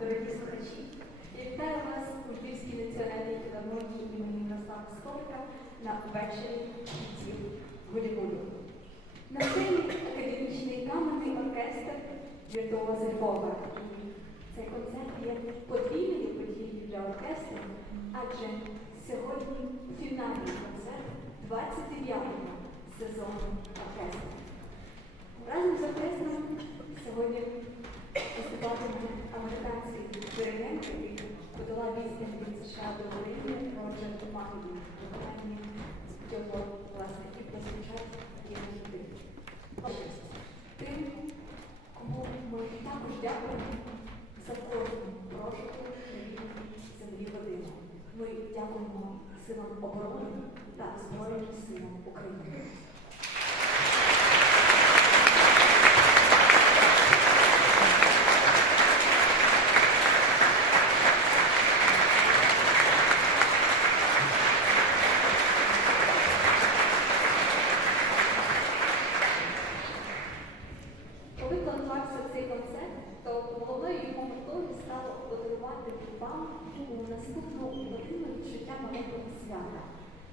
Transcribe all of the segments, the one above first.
дорогі слухачі! Вітаю вас у Львівській національній філармонії імені Ярослава Скорика на вечорі кінців Голлівуду. На сцені академічний камерний оркестр віртуози Львова. Цей концерт є подвійною подією для оркестру, адже сьогодні фінальний концерт 29-го сезону подолав вісім від США до України, Роджер Магні, виконання його власне і прозвучать його хіти. Тим, кому ми також дякуємо за кожну прошку землі годину. Ми дякуємо силам оборони та Збройним силам України. Подарувати вам у наступну годину відчуття маленького свята,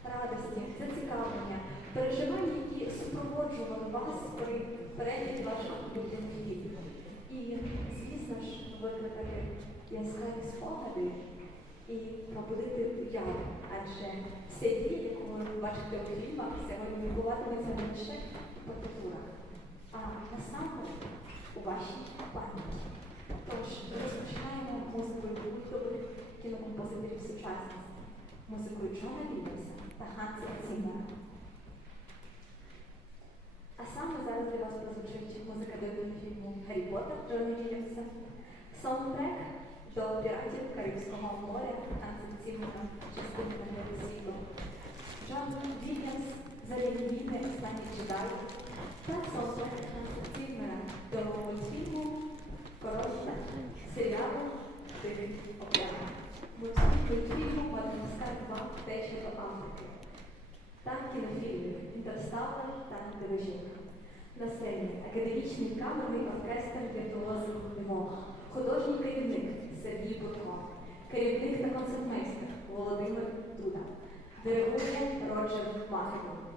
радості, зацікавлення, переживань, які супроводжували вас при перегляді ваших фільмів. І, звісно ж, викликати яскраві спогади і пробудити уяву, адже все дії, яку ви бачите у фільмах, сьогодні відбуватиметься лише сучасності, музикою Джона Вільямса та Ханса Ціммера. А саме зараз для вас прозвучить музика до фільму Гаррі Поттер Джона Вільямса, саундтрек до піратів Карибського моря Ханса Ціммера частини світу. Джон Вільямс за релігійне останній джедай та саундтрек Ханса Ціммера до мультфільму Король серіалу Дикий океан. Мультфільму Мадагаскар 2 Течія до Африки та Дивижин. На сцені академічний камерний оркестр віртуозів художній керівник Сергій Будко, керівник та концертмейстер Володимир Дуда, диригує Роджер Махеров.